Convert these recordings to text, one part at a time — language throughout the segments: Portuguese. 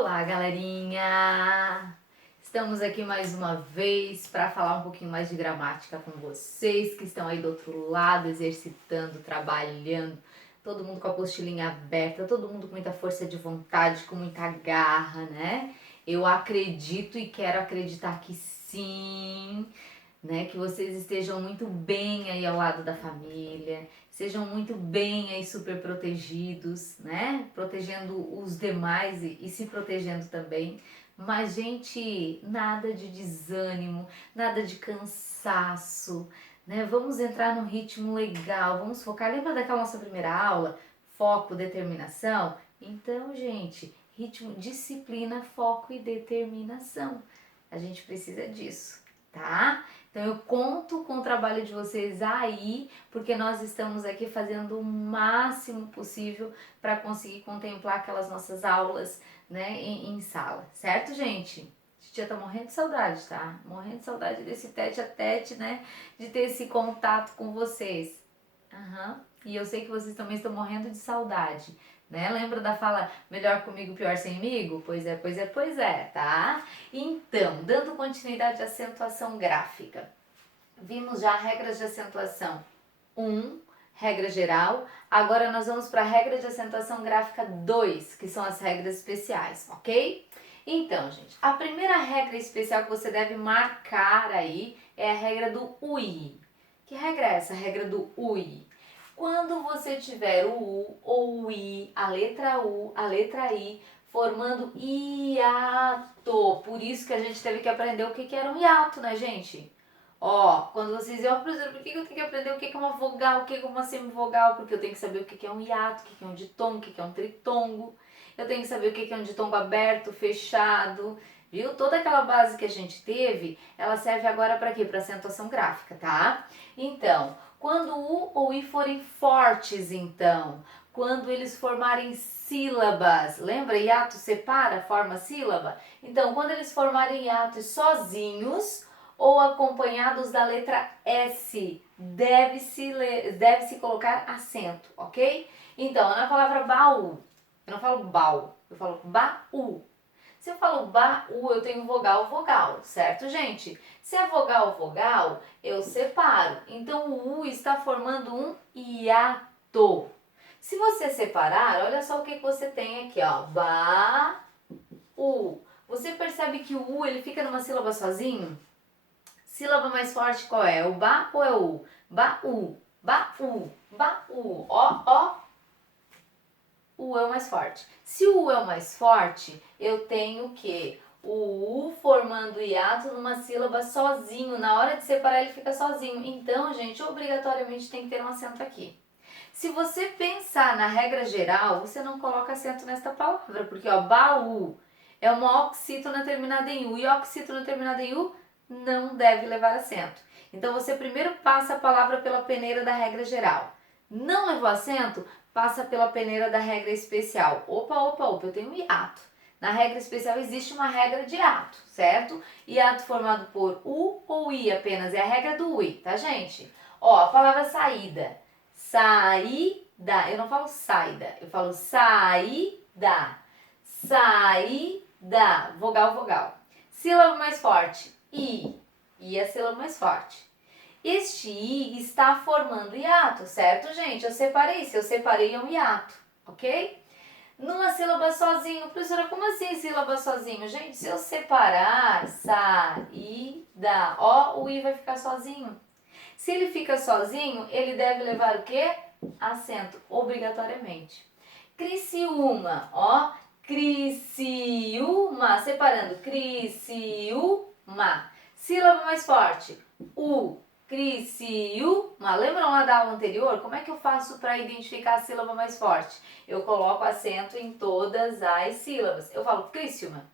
Olá, galerinha! Estamos aqui mais uma vez para falar um pouquinho mais de gramática com vocês que estão aí do outro lado, exercitando, trabalhando, todo mundo com a apostilinha aberta, todo mundo com muita força de vontade, com muita garra, né? Eu acredito e quero acreditar que sim, né? Que vocês estejam muito bem aí ao lado da família, sejam muito bem aí super protegidos, né? Protegendo os demais e se protegendo também. Mas, gente, nada de desânimo, nada de cansaço, né? Vamos entrar num ritmo legal, vamos focar. Lembra daquela nossa primeira aula? Foco, determinação? Então, gente, ritmo, disciplina, foco e determinação. A gente precisa disso, tá? Então eu conto com o trabalho de vocês aí, porque nós estamos aqui fazendo o máximo possível para conseguir contemplar aquelas nossas aulas, né, em sala, certo, gente? A gente já tá morrendo de saudade, tá? Morrendo de saudade desse tete a tete, né? De ter esse contato com vocês. E eu sei que vocês também estão morrendo de saudade, né? Lembra da fala melhor comigo, pior semigo? Pois é, pois é, pois é, tá? Então, dando continuidade à acentuação gráfica. Vimos já regras de acentuação 1, regra geral. Agora nós vamos para a regra de acentuação gráfica 2, que são as regras especiais, ok? Então, gente, a primeira regra especial que você deve marcar aí é a regra do UI. Que regra é essa? A regra do UI. Quando você tiver o U ou o I, a letra U, a letra I, formando hiato. Por isso que a gente teve que aprender o que era um hiato, né, gente? Ó, quando vocês iam, professor, por que eu tenho que aprender o que é uma vogal, o que é uma semivogal? Porque eu tenho que saber o que é um hiato, o que é um ditongo, o que é um tritongo. Eu tenho que saber o que é um ditongo aberto, fechado, viu? Toda aquela base que a gente teve, ela serve agora para quê? Para acentuação gráfica, tá? Então, quando U ou I forem fortes, então, quando eles formarem sílabas, lembra? Hiato separa, forma sílaba? Então, quando eles formarem hiatos sozinhos ou acompanhados da letra S, deve-se colocar acento, ok? Então, na palavra baú, eu não falo baú, eu falo baú. Se eu falo baú, eu tenho vogal, vogal, certo, gente? Se é vogal, vogal, eu separo. Então, o U está formando um hiato. Se você separar, olha só o que você tem aqui, ó. Ba-u. Você percebe que o U ele fica numa sílaba sozinho? Sílaba mais forte qual é? O ba ou é o U? Ba-u, ba-u, ba-u. Ó, ó. O U é o mais forte. Se o U é o mais forte, eu tenho o quê? O U formando hiato numa sílaba sozinho. Na hora de separar, ele fica sozinho. Então, gente, obrigatoriamente tem que ter um acento aqui. Se você pensar na regra geral, você não coloca acento nesta palavra, porque ó, baú é uma oxítona terminada em U, e oxítona terminada em U não deve levar acento. Então você primeiro passa a palavra pela peneira da regra geral. Não levou acento? Passa pela peneira da regra especial. Opa, opa, opa, eu tenho um hiato. Na regra especial existe uma regra de hiato, certo? Hiato formado por U ou I apenas, é a regra do UI, tá, gente? Ó, a palavra saída. Saída. Eu não falo saída, eu falo saída. Saída. Vogal, vogal. Sílaba mais forte. I. I é a sílaba mais forte. Este I está formando hiato, certo, gente? Eu separei. Se eu separei, é um hiato, ok? Numa sílaba sozinho. Professora, como assim sílaba sozinho? Gente, se eu separar, saída, ó, o I vai ficar sozinho. Se ele fica sozinho, ele deve levar o quê? Acento, obrigatoriamente. Criciúma, ó. Criciúma, separando. Criciúma. Sílaba mais forte. U. Criciúma. Lembram lá da aula anterior? Como é que eu faço para identificar a sílaba mais forte? Eu coloco acento em todas as sílabas. Eu falo Criciúma.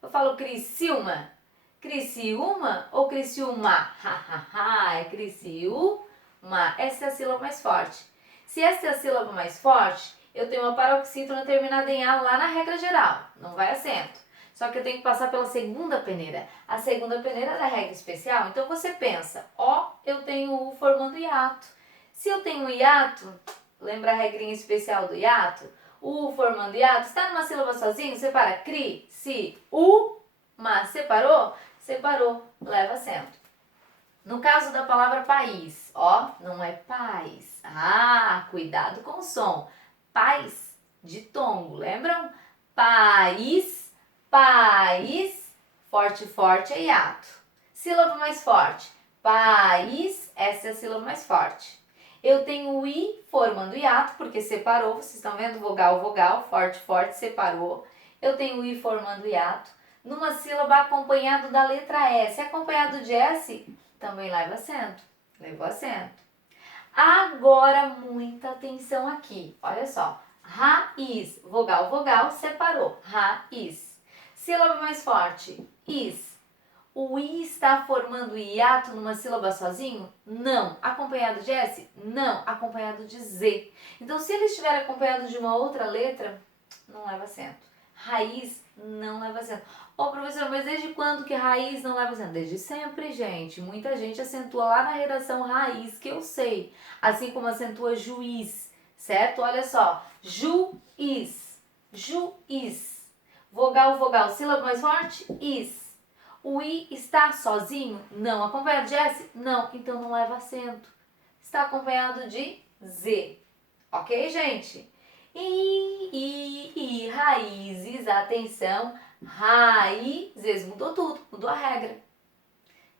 Eu falo Criciúma. Criciúma ou Criciúma? É Criciúma. Essa é a sílaba mais forte. Se essa é a sílaba mais forte, eu tenho uma paroxítona terminada em A lá na regra geral. Não vai acento. Só que eu tenho que passar pela segunda peneira. A segunda peneira é da regra especial. Então você pensa, ó, eu tenho U formando hiato. Se eu tenho um hiato, lembra a regrinha especial do hiato? U formando hiato. Está numa sílaba sozinho? Separa. Cri, si, u, mas separou? Separou. Leva acento. No caso da palavra país, ó, não é paz. Ah, cuidado com o som. Paz de tongo, lembram? País, país, forte, forte é hiato. Sílaba mais forte. País, essa é a sílaba mais forte. Eu tenho o i formando hiato, porque separou, vocês estão vendo? Vogal, vogal, forte, forte, separou. Eu tenho o i formando hiato. Numa sílaba acompanhado da letra S. Acompanhado de S, também leva acento. Levou acento. Agora, muita atenção aqui. Olha só. Raiz. Vogal, vogal, separou. Raiz. Sílaba mais forte. Is. O I está formando hiato numa sílaba sozinho? Não. Acompanhado de S? Não. Acompanhado de Z. Então, se ele estiver acompanhado de uma outra letra, não leva acento. Raiz não leva acento. Ô, professor, mas desde quando que raiz não leva acento? Desde sempre, gente. Muita gente acentua lá na redação raiz, que eu sei. Assim como acentua juiz, certo? Olha só. Juiz. Juiz. Vogal, vogal. Sílaba mais forte? Is. O I está sozinho? Não. Acompanhado de S? Não. Então não leva acento. Está acompanhado de Z. Ok, gente? I, raízes, atenção. Raízes, mudou tudo, mudou a regra.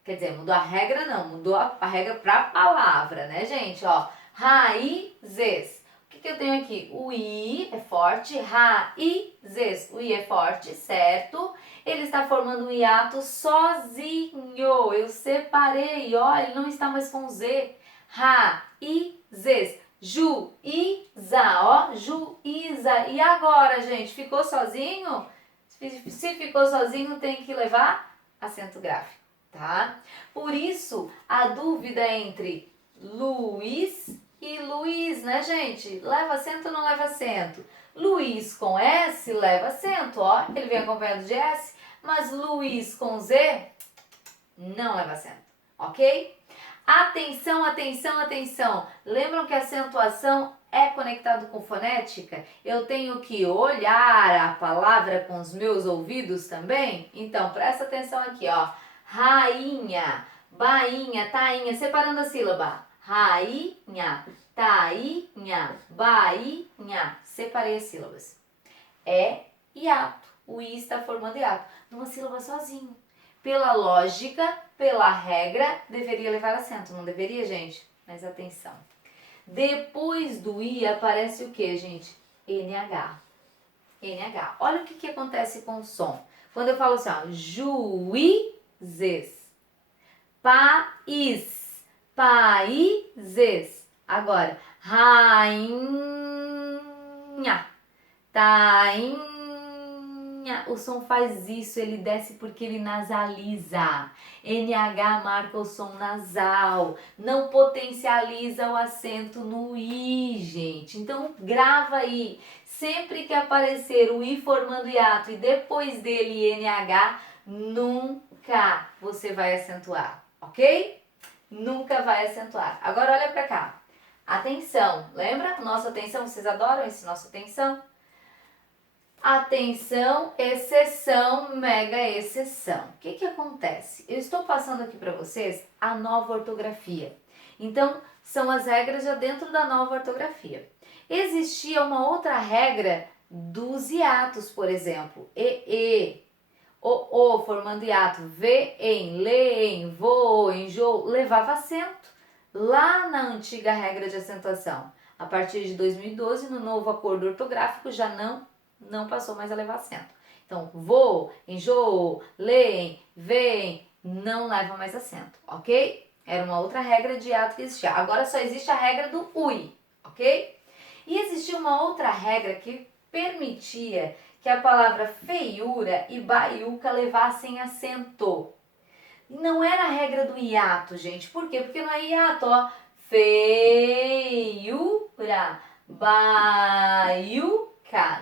Quer dizer, mudou a regra não, mudou a regra para a palavra, né, gente? Ó, raízes. O que eu tenho aqui? O I é forte, raízes. O I é forte, certo? Ele está formando um hiato sozinho. Eu separei, ó, ele não está mais com Z. Raízes. Juíza, ó, juíza. E agora, gente, ficou sozinho? Se ficou sozinho, tem que levar acento gráfico, tá? Por isso, a dúvida é entre Luiz e Luiz, né, gente? Leva acento ou não leva acento? Luiz com S leva acento, ó. Ele vem acompanhado de S, mas Luiz com Z não leva acento, ok? Atenção, atenção, atenção. Lembram que a acentuação é conectado com fonética? Eu tenho que olhar a palavra com os meus ouvidos também? Então, presta atenção aqui, ó. Rainha, bainha, tainha, separando a sílaba. Rainha, tainha, bainha. Separei as sílabas. É hiato. O I está formando hiato. Numa sílaba sozinho. Pela lógica, pela regra, deveria levar acento. Não deveria, gente? Mas atenção. Depois do I aparece o que, gente? NH. NH. Olha o que acontece com o som. Quando eu falo assim, ó, juízes, país, países. Agora, rainha, tainha. O som faz isso, ele desce porque ele nasaliza. NH marca o som nasal, não potencializa o acento no I, gente. Então grava aí, sempre que aparecer o I formando hiato e depois dele NH, nunca você vai acentuar, ok? Nunca vai acentuar. Agora olha pra cá. Atenção, lembra? Nossa atenção, vocês adoram esse nosso atenção? Atenção, exceção, mega exceção. O que acontece? Eu estou passando aqui para vocês a nova ortografia. Então, são as regras já dentro da nova ortografia. Existia uma outra regra dos hiatos, por exemplo. O formando hiato. V, em, lê, em, vou, enjoo, levava acento. Lá na antiga regra de acentuação. A partir de 2012, no novo acordo ortográfico, já não passou mais a levar acento. Então, vou, enjoo, leem, veem, não leva mais acento, ok? Era uma outra regra de hiato que existia. Agora só existe a regra do UI, ok? E existia uma outra regra que permitia que a palavra feiura e baiuca levassem acento. Não era a regra do hiato, gente. Por quê? Porque não é hiato, ó. Feiura, baiuca.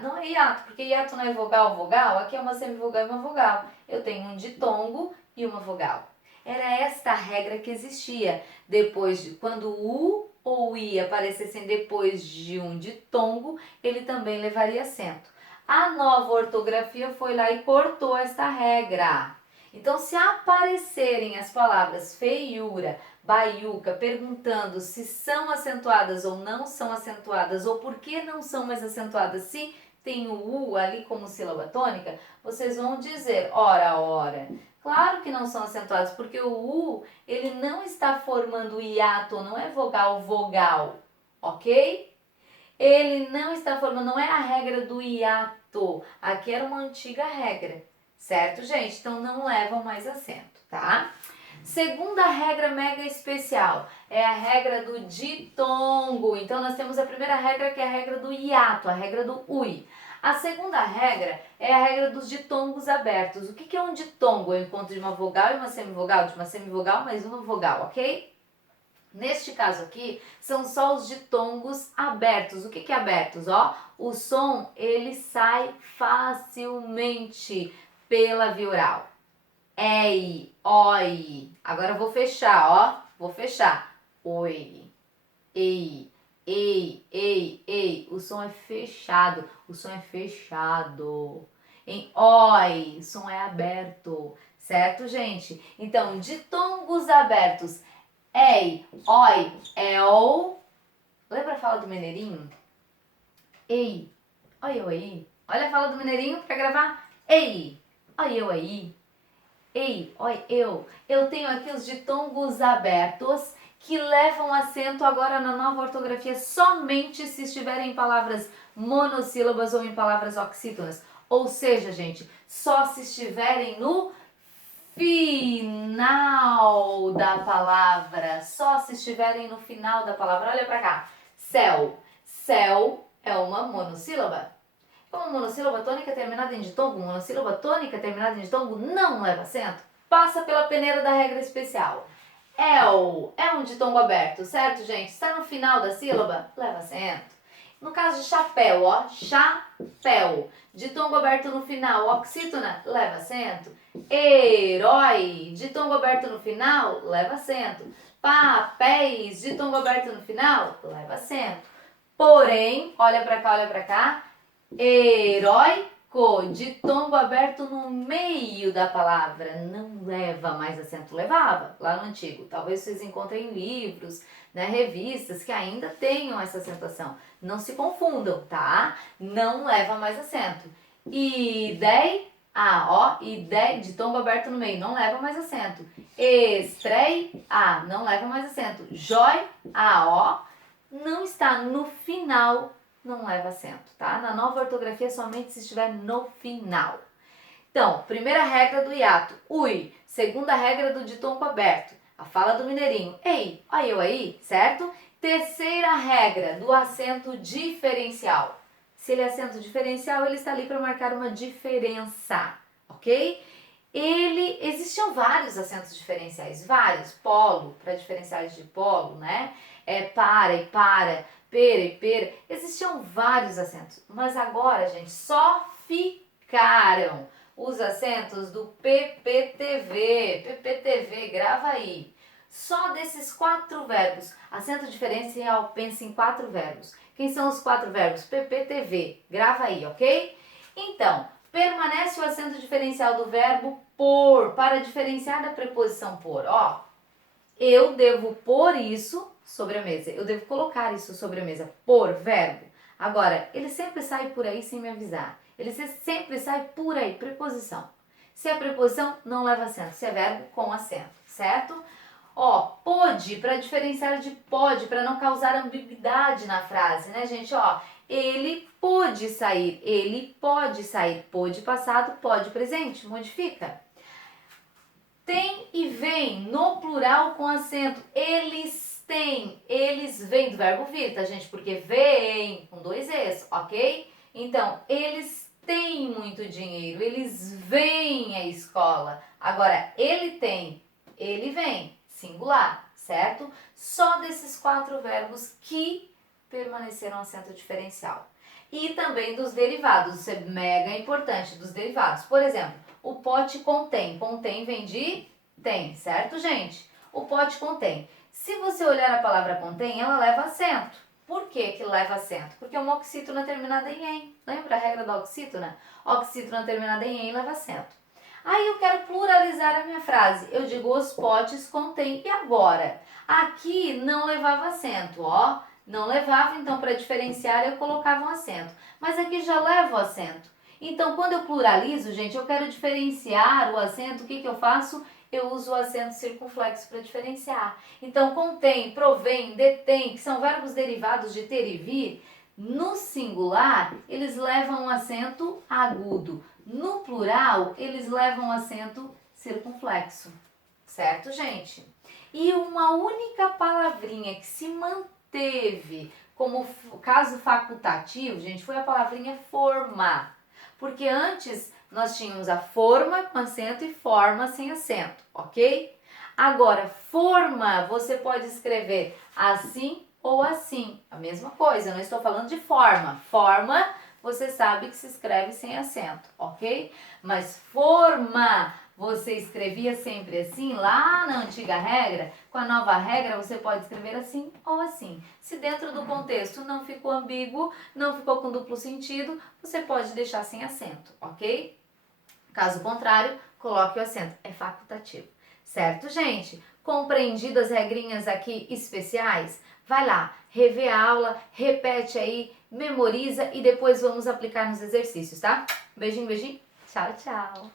Não é hiato, porque hiato não é vogal, vogal. Aqui é uma semivogal e uma vogal. Eu tenho um ditongo e uma vogal. Era esta a regra que existia. Depois, quando o ou I aparecessem depois de um ditongo, ele também levaria acento. A nova ortografia foi lá e cortou esta regra. Então, se aparecerem as palavras feiura, baiuca, perguntando se são acentuadas ou não são acentuadas, ou por que não são mais acentuadas, se tem o U ali como sílaba tônica, vocês vão dizer, ora, ora. Claro que não são acentuados, porque o U, ele não está formando hiato, não é vogal, vogal, ok? Ele não está formando, não é a regra do hiato. Aqui era uma antiga regra, certo, gente? Então não levam mais acento, tá? Segunda regra mega especial é a regra do ditongo. Então nós temos a primeira regra que é a regra do hiato, a regra do ui. A segunda regra é a regra dos ditongos abertos. O que é um ditongo? É o encontro de uma vogal e uma semivogal, de uma semivogal mais uma vogal, ok? Neste caso aqui, são só os ditongos abertos. O que é abertos? Ó, o som, ele sai facilmente pela via oral. Ei, oi. Agora eu vou fechar, ó. Vou fechar. Oi, ei, ei. O som é fechado. O som é fechado. Em oi, o som é aberto. Certo, gente? Então, ditongos abertos. Ei, oi, el. Lembra a fala do Mineirinho? Ei, oi, eu aí. Olha a fala do Mineirinho para gravar. Ei, oi, eu aí. Ei, oi, eu. Eu tenho aqui os ditongos abertos que levam acento agora na nova ortografia somente se estiverem em palavras monossílabas ou em palavras oxítonas. Ou seja, gente, só se estiverem no final da palavra, só se estiverem no final da palavra. Olha pra cá. Céu. Céu é uma monossílaba. Uma monossílaba tônica terminada em ditongo, monossílaba tônica terminada em ditongo não leva acento. Passa pela peneira da regra especial. El é um ditongo aberto, certo, gente? Está no final da sílaba, leva acento. No caso de chapéu, ó, chapéu. Ditongo aberto no final, oxítona, leva acento. Herói, ditongo aberto no final, leva acento. Papéis, ditongo aberto no final, leva acento. Porém, olha pra cá, heróico, ditongo aberto no meio da palavra, não leva mais acento. Levava lá no antigo. Talvez vocês encontrem livros, né, revistas que ainda tenham essa acentuação. Não se confundam, tá? Não leva mais acento. Idei, idei, ditongo aberto no meio, não leva mais acento. Estrei, não leva mais acento. Jói, não está no final, não leva acento, tá? Na nova ortografia, somente se estiver no final. Então, primeira regra do hiato, ui. Segunda regra do ditongo aberto, a fala do Mineirinho, ei, olha eu aí, certo? Terceira regra do acento diferencial. Se ele é acento diferencial, ele está ali para marcar uma diferença, ok? Existiam vários acentos diferenciais, vários, polo, para diferenciais de polo, né? Para e para, pera e pera, existiam vários acentos, mas agora, gente, só ficaram os acentos do PPTV, grava aí. Só desses 4 verbos, acento diferencial, pensa em 4 verbos. Quem são os 4 verbos? PPTV, grava aí, ok? Então, permanece o acento diferencial do verbo por, para diferenciar da preposição por. Ó, eu devo pôr isso sobre a mesa, eu devo colocar isso sobre a mesa, por verbo. Agora, ele sempre sai por aí sem me avisar. Ele sempre sai por aí, preposição. Se é preposição, não leva acento. Se é verbo, com acento, certo? Ó, pôde, para diferenciar de pode, para não causar ambiguidade na frase, né, gente? Ó, ele pôde sair, ele pode sair. Pôde passado, pode presente, modifica. Tem e vem, no plural com acento. Eles têm, eles vêm do verbo vir, tá, gente? Porque vem com 2 Es, ok? Então, eles têm muito dinheiro, eles vêm à escola. Agora, ele tem, ele vem, singular, certo? Só desses 4 verbos que permaneceram acento diferencial. E também dos derivados, isso é mega importante, dos derivados. Por exemplo, o pote contém, contém vem de tem, certo, gente? O pote contém. Se você olhar a palavra contém, ela leva acento. Por que que leva acento? Porque uma oxítona terminada em "em". Lembra a regra da oxítona? Oxítona terminada em "em" leva acento. Aí eu quero pluralizar a minha frase. Eu digo os potes contêm. E agora? Aqui não levava acento, ó. Não levava, então para diferenciar eu colocava um acento. Mas aqui já leva o acento. Então quando eu pluralizo, gente, eu quero diferenciar o acento. O que que eu faço? Eu uso o acento circunflexo para diferenciar. Então, contém, provém, detém, que são verbos derivados de ter e vir, no singular, eles levam um acento agudo. No plural, eles levam um acento circunflexo. Certo, gente? E uma única palavrinha que se manteve como caso facultativo, gente, foi a palavrinha forma. Porque antes nós tínhamos a forma com acento e forma sem acento, ok? Agora, forma, você pode escrever assim ou assim. A mesma coisa, eu não estou falando de forma. Forma, você sabe que se escreve sem acento, ok? Mas forma, você escrevia sempre assim, lá na antiga regra. Com a nova regra, você pode escrever assim ou assim. Se dentro do contexto não ficou ambíguo, não ficou com duplo sentido, você pode deixar sem acento, ok? Caso contrário, coloque o acento. É facultativo. Certo, gente? Compreendido as regrinhas aqui especiais? Vai lá, revê a aula, repete aí, memoriza e depois vamos aplicar nos exercícios, tá? Beijinho, beijinho. Tchau, tchau.